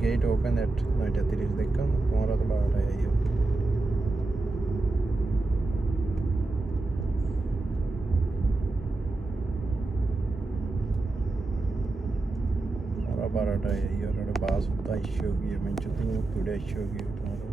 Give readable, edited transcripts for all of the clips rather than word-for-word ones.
gate open at 9:30 देखा तुम्हारा तो बाहर आया ही तुम्हारा बाहर आया ही और अरे बास होता इश्यू हो गया मैं चुतू टुडे इश्यू हो गया तुम्हारा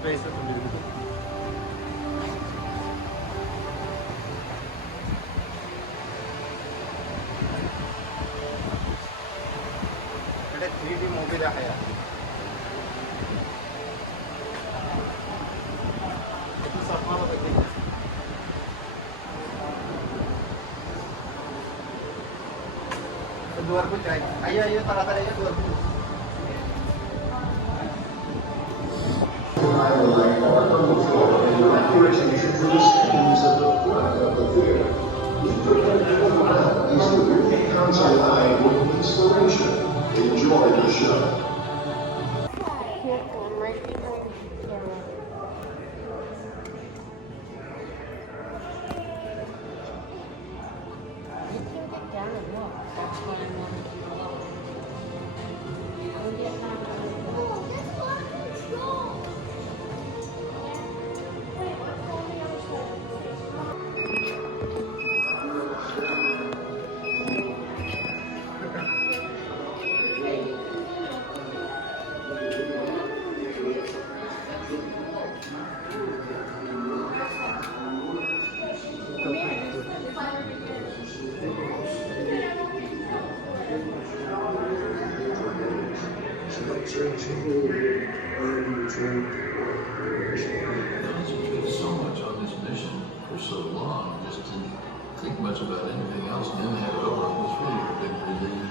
Space at the middle. Ada 3D movie dah ya. Itu sama apa begini? Kedua aku cek. Ayo tara-tara ayo dua. Enjoy the show. Concentrated so much on this mission for so long, just didn't think much about anything else, and then have it over. It was really a big relief.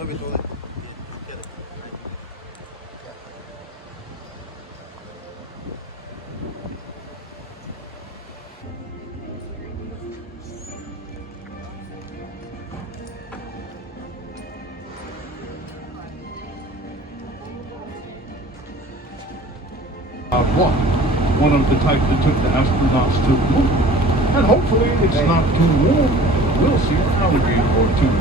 Sobre todo. One of the type that took the astronauts to the moon. And hopefully it's not too warm. We'll see an alligator or two.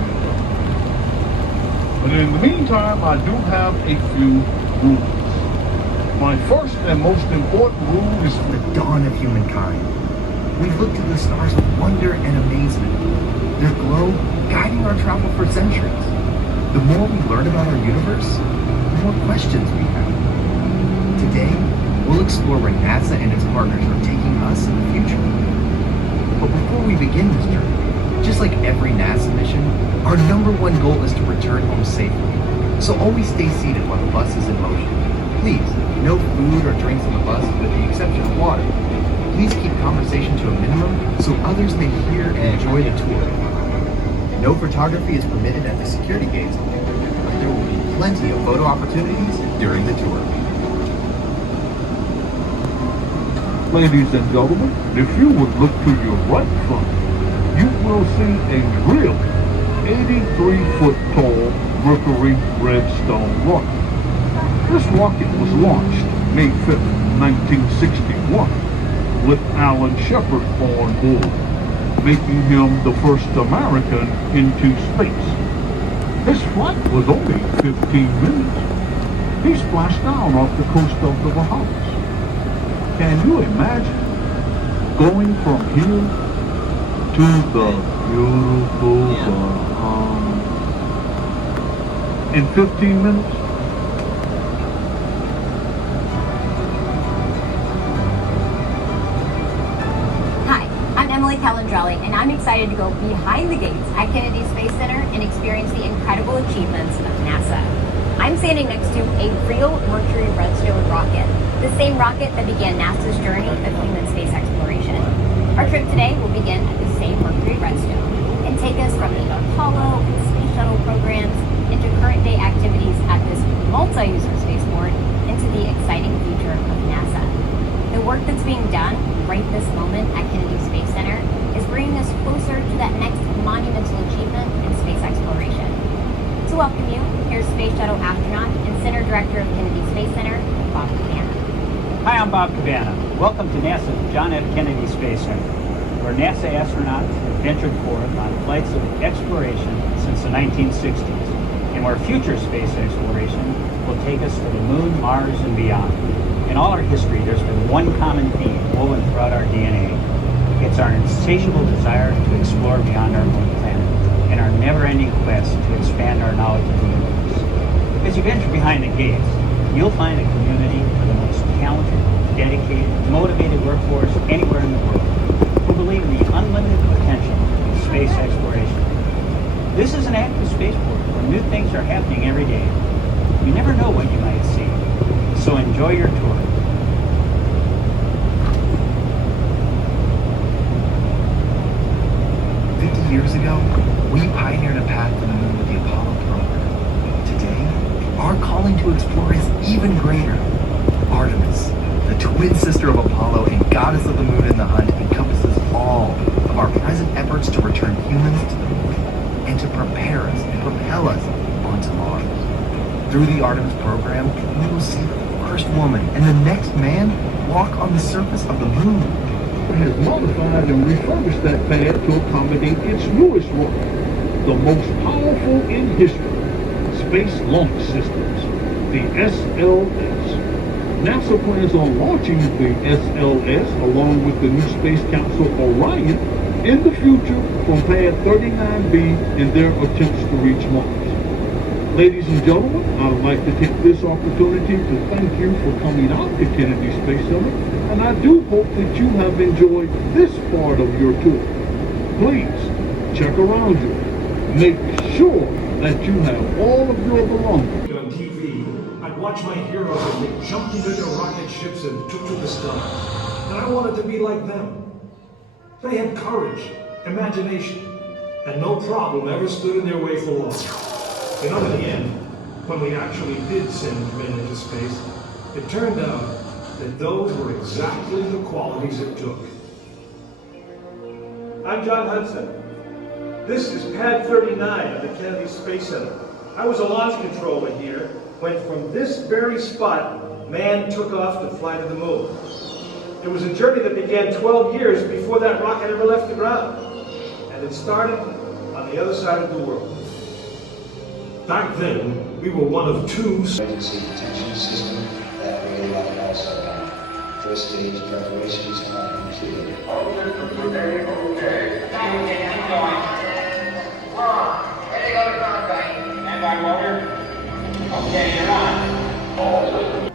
But in the meantime, I do have a few rules. My first and most important rule is the dawn of humankind. We've looked at the stars with wonder and amazement, their glow guiding our travel for centuries. The more we learn about our universe, the more questions we have. Today, we'll explore where NASA and its partners are taking us in the future. But before we begin this journey, just like every NASA mission, our number one goal is to return home safely. So always stay seated while the bus is in motion. Please, no food or drinks on the bus with the exception of water. Please keep conversation to a minimum so others may hear and enjoy the tour. No photography is permitted at the security gates, but there will be plenty of photo opportunities during the tour. ladies and gentlemen, if you would look to your right front, you will see a real 83-foot tall Mercury Redstone rocket. This rocket was launched May 5th, 1961, with Alan Shepard on board, making him the first American into space. His flight was only 15 minutes. He splashed down off the coast of the Bahamas. Can you imagine going from here to the beautiful Bahamas in 15 minutes? Hi, I'm Emily Calandrelli, and I'm excited to go behind the gates at Kennedy Space Center and experience the incredible achievements of NASA. I'm standing next to a real Mercury Redstone rocket, the same rocket that began NASA's journey of human space exploration. Our trip today will begin at the same Mercury Redstone and take us from the Apollo and Space Shuttle programs into current day activities at this multi-user spaceport into the exciting future of NASA. The work that's being done right this moment at Kennedy Space Center is bringing us closer to that next monumental achievement in space exploration. To welcome you, here's Space Shuttle astronaut and Center Director of Kennedy Space Center, Bob Cabana. Hi, I'm Bob Cabana. Welcome to NASA's John F. Kennedy Space Center, where NASA astronauts have ventured forth on flights of exploration since the 1960s, and where future space exploration will take us to the moon, Mars, and beyond. In all our history, there's been one common theme woven throughout our DNA. It's our insatiable desire to explore beyond our own planet, and our never-ending quest to expand our knowledge of the universe. As you venture behind the gates, you'll find a community of the most talented, dedicated, motivated workforce anywhere in the world who believe in the unlimited potential of space exploration. This is an active spaceport where new things are happening every day. You never know what you might see, so enjoy your tour. 50 years ago, we pioneered a path to the moon with the Apollo program. Today, our calling to explore is even greater. Artemis, the twin sister of Apollo and goddess of the moon in the hunt, encompasses all of our present efforts to return humans to the moon and to prepare us and propel us onto Mars. Through the Artemis program, we will see the first woman and the next man walk on the surface of the moon. Has modified and refurbished that pad to accommodate its newest rocket, the most powerful in history, Space Launch Systems, the SLS. NASA plans on launching the SLS along with the new space capsule Orion in the future from Pad 39B in their attempts to reach Mars. Ladies and gentlemen, I would like to take this opportunity to thank you for coming out to Kennedy Space Center, and I do hope that you have enjoyed this part of your tour. Please check around you. Make sure that you have all of your belongings. On TV, I'd watch my heroes as they jumped into their rocket ships and took to the stars. And I wanted to be like them. They had courage, imagination, and no problem ever stood in their way for long. You know, in the end, when we actually did send men into space, it turned out that those were exactly the qualities it took. I'm John Hudson. This is Pad 39 of the Kennedy Space Center. I was a launch controller here when from this very spot, man took off to fly to the moon. It was a journey that began 12 years before that rocket ever left the ground. And it started on the other side of the world. Back then, we were one of two emergency detection system that we allowed outside. First stage preparations are completed. Okay. Now we can keep going. We're on. Ready to go to contact. Stand by, Walter. Okay, you're on. All systems.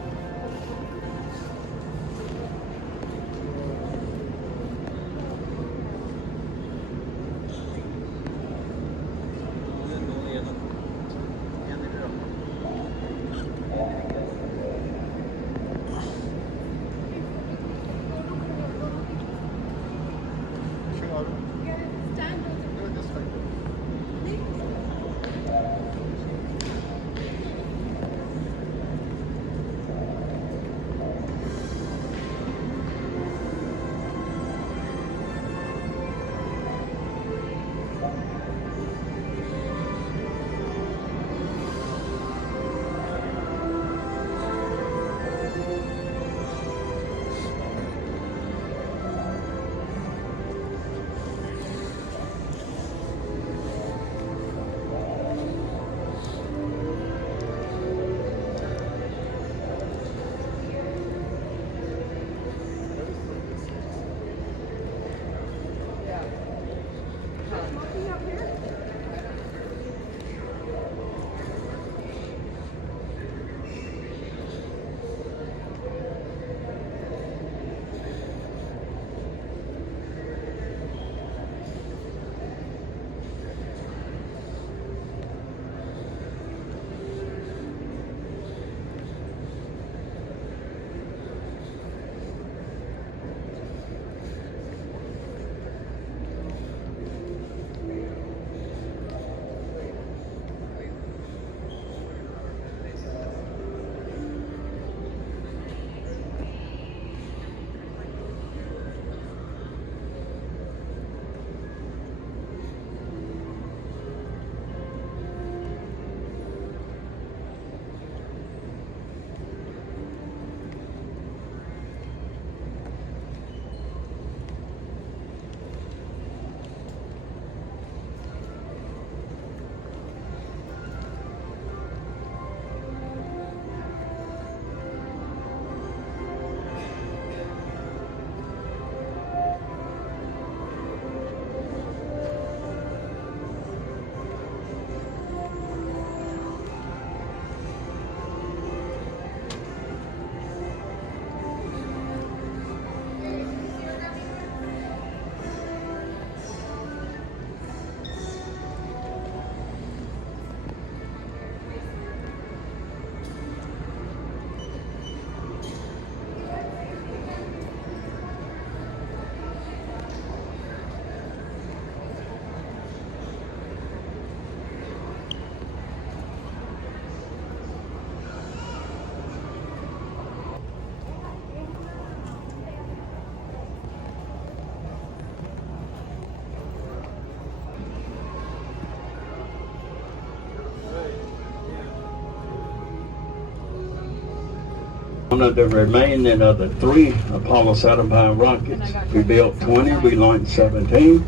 One of the remaining of the 3 Apollo Saturn V rockets. We built 20, we launched 17.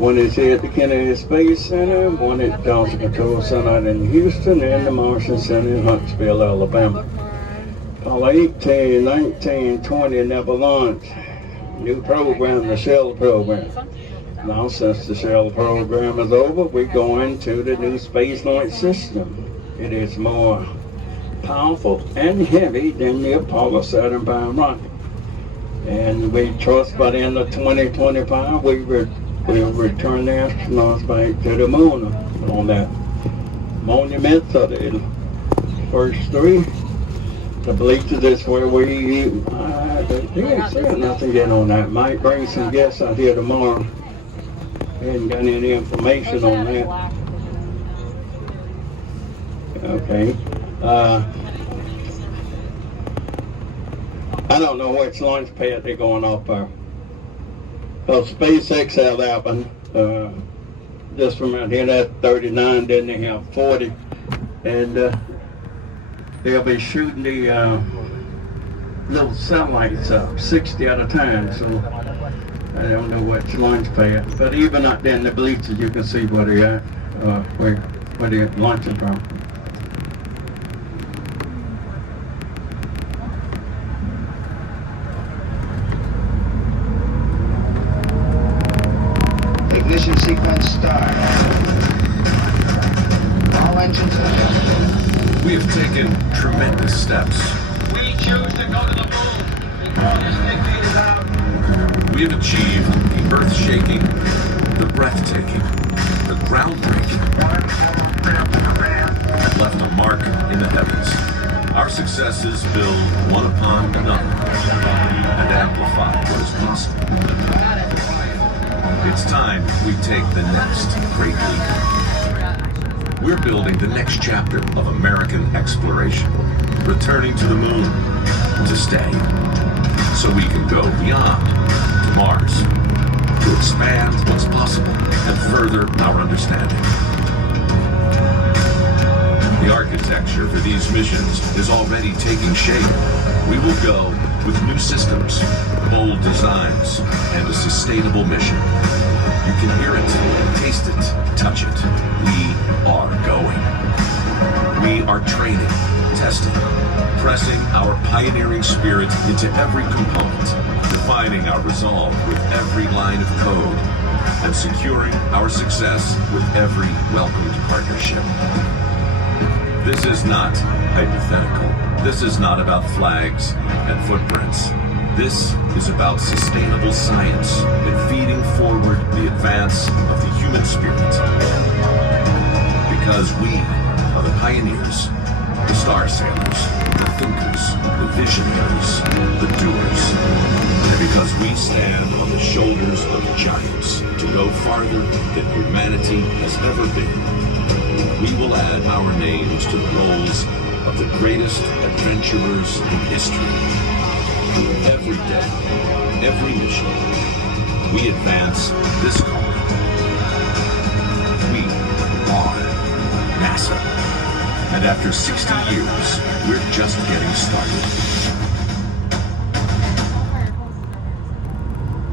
One is here at the Kennedy Space Center, one at Johnson Control Center out in Houston, and the Martian Center in Huntsville, Alabama. Apollo 18, 19, 20 never launched. New program, the shell program. Now, since the shell program is over, we're going to the new space launch system. It is more powerful and heavy than the Apollo Saturn V rocket. And we trust by the end of 2025, we'll return the astronauts back to the moon on that monument of the first three. The bleachers is where they ain't saying nothing yet on that. Might bring some guests out here tomorrow. Hadn't got any information on that. Okay. I don't know which launch pad they're going off of. Well, SpaceX had that one. Just from out here, that's 39, then they have 40. And they'll be shooting the little satellites up, 60 at a time. So I don't know which launch pad. But even up there in the bleachers, you can see where they're at, where they're launching from. Ignition sequence start. All engines ahead. We have taken tremendous steps. We choose to go to the moon. This decade is out. We have achieved the earth-shaking, the breathtaking, the groundbreaking, and left a mark in the heavens. Our successes build one upon another and amplify what is possible. It's time we take the next great leap. We're building the next chapter of American exploration, returning to the moon to stay, so we can go beyond to Mars, to expand what's possible and further our understanding. The architecture for these missions is already taking shape. We will go with new systems, bold designs, and a sustainable mission. You can hear it, taste it, touch it. We are going. We are training, testing, pressing our pioneering spirit into every component, defining our resolve with every line of code, and securing our success with every welcomed partnership. This is not hypothetical. This is not about flags and footprints. This is about sustainable science and feeding forward the advance of the human spirit. Because we are the pioneers, the star sailors, the thinkers, the visionaries, the doers. And because we stand on the shoulders of giants to go farther than humanity has ever been, we will add our names to the rolls of the greatest adventurers in history. Every day, every mission, we advance this calling. We are NASA. And after 60 years, we're just getting started.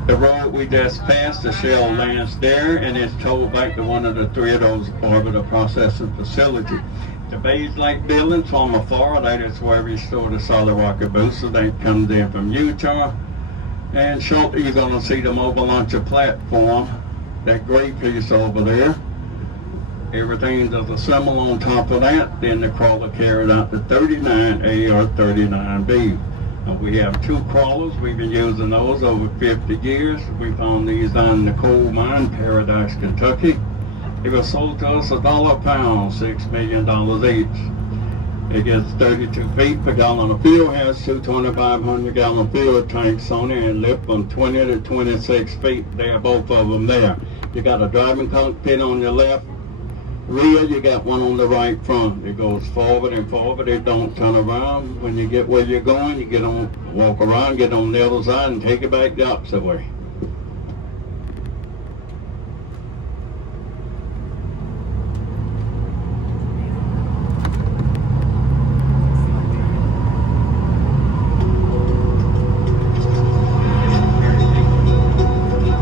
The road we just passed, the shell lands there, and it's towed back to one of the three of those orbital processing facilities. The base like buildings from afar, that is where we store the solid rocket booster that comes in from Utah. And shortly you're going to see the mobile launcher platform, that gray piece over there. Everything is assembled on top of that. Then the crawler carried out the 39A or 39B. We have two crawlers. We've been using those over 50 years. We found these down in the coal mine, Paradise, Kentucky. It was sold to us $1 a pound, $6 million each. It gets 32 feet per gallon of fuel, has two 2,500 gallon fuel tanks on it, and lift from 20 to 26 feet. They're both of them there. You got a driving cockpit on your left rear, you got one on the right front. It goes forward and forward. It don't turn around. When you get where you're going, you get on, walk around, get on the other side, and take it back the opposite way.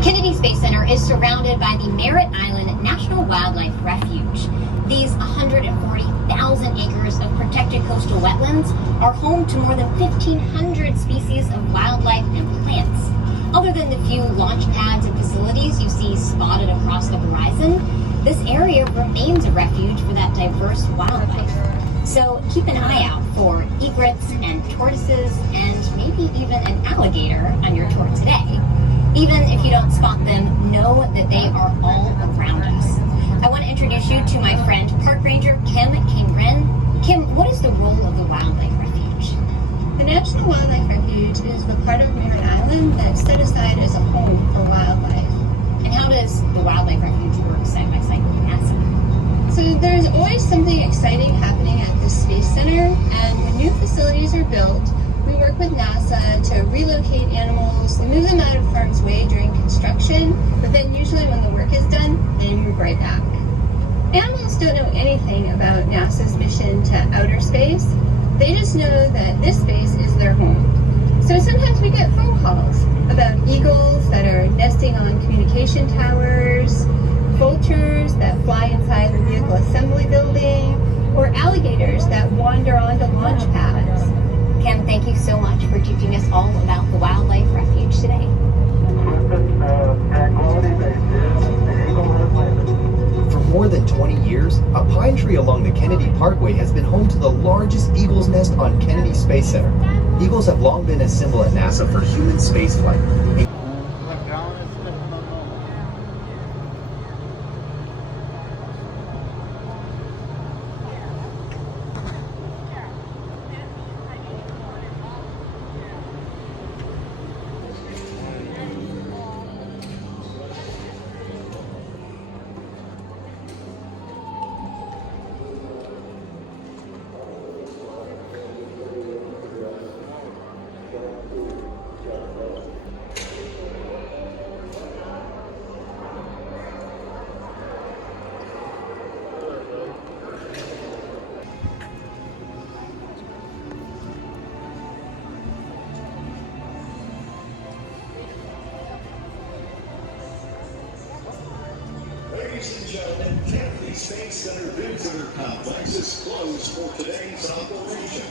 Kennedy Space Center is surrounded by by the Merritt Island National Wildlife Refuge. These 140,000 acres of protected coastal wetlands are home to more than 1,500 species of wildlife and plants. Other than the few launch pads and facilities you see spotted across the horizon, this area remains a refuge for that diverse wildlife. So keep an eye out for egrets and tortoises and maybe even an alligator on your tour today. Even if you don't spot them, know that they are all around us. I want to introduce you to my friend Park Ranger Kim King-Ren. Kim, what is the role of the Wildlife Refuge? The National Wildlife Refuge is the part of Merritt Island that's set aside as a home for wildlife. And how does the Wildlife Refuge work side by side with NASA? So there's always something exciting happening at the Space Center, and when new facilities are built, we work with NASA to relocate animals and move them out of harm's way during construction, but then usually when the work is done, they move right back. Animals don't know anything about NASA's mission to outer space. They just know that this space is their home. So sometimes we get phone calls about eagles that are nesting on communication towers, vultures that fly inside the vehicle assembly building, or alligators that wander onto launch pads. Kim, thank you so much for teaching us all about the Wildlife Refuge today. For more than 20 years, a pine tree along the Kennedy Parkway has been home to the largest eagle's nest on Kennedy Space Center. Eagles have long been a symbol at NASA for human spaceflight. Ladies and gentlemen, Kennedy Space Center Visitor Complex is closed for today's operation.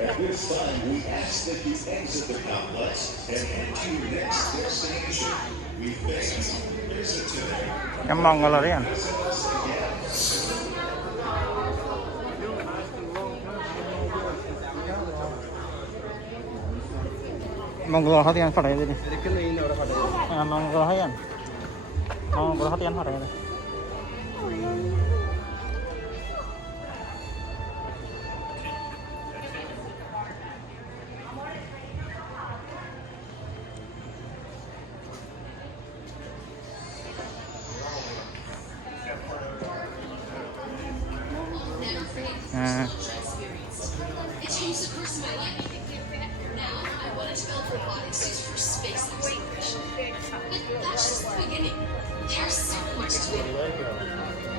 At this time, we ask that you exit the complex and head to your next destination. We thank you for your visit today. Em mong là đấy à? Visit us again soon. Monggo hatian pada ini. Monggo hatian. Monggo hatian pada ini. It changed the course of my life. Now I want to develop robotics used for space exploration. But that's just the beginning. There's so much to it.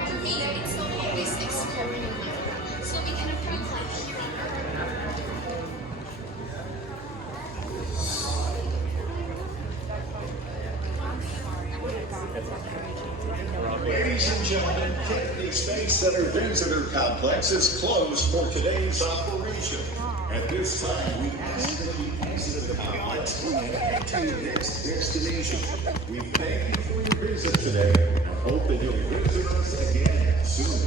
For me, it's the always exploring life, so we can improve life here on Earth. Ladies and gentlemen, Kennedy Space Center Visitor Complex is closed for today's operation. At this time, we ask that you exit the complex and head to your next destination. We thank you for your visit today and hope that you'll visit us again soon.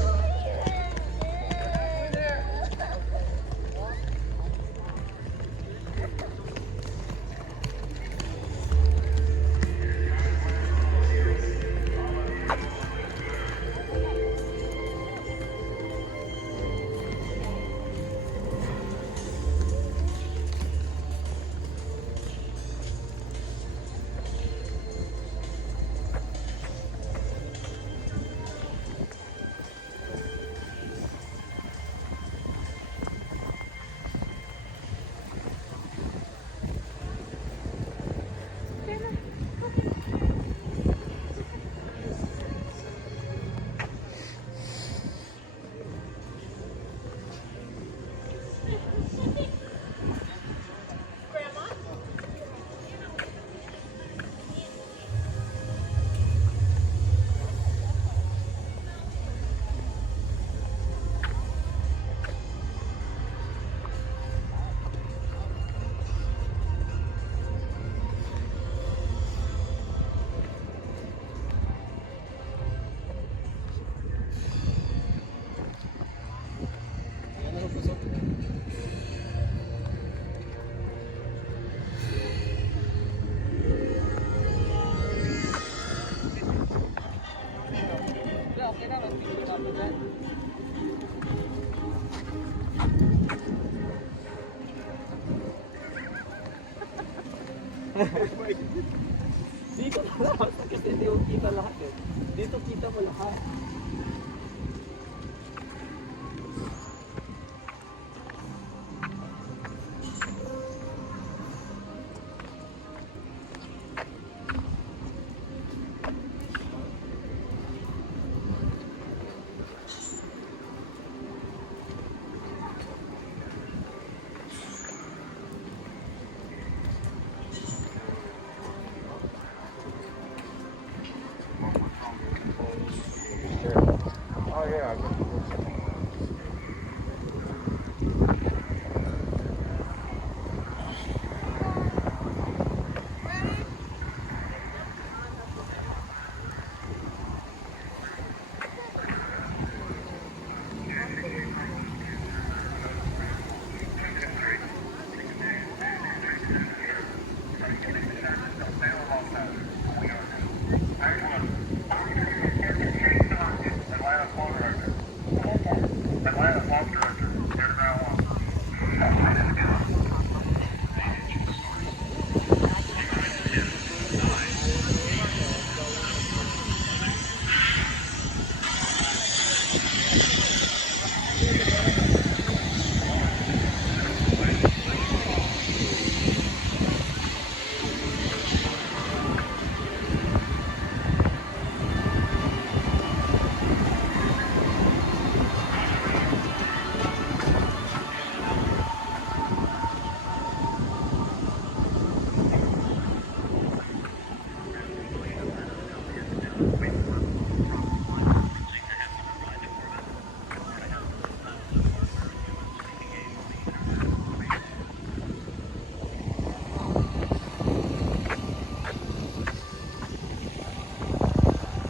Dito na lang kasi hindi ko kita lahat eh. Dito kita mo lahat. Oh yeah. Refuge.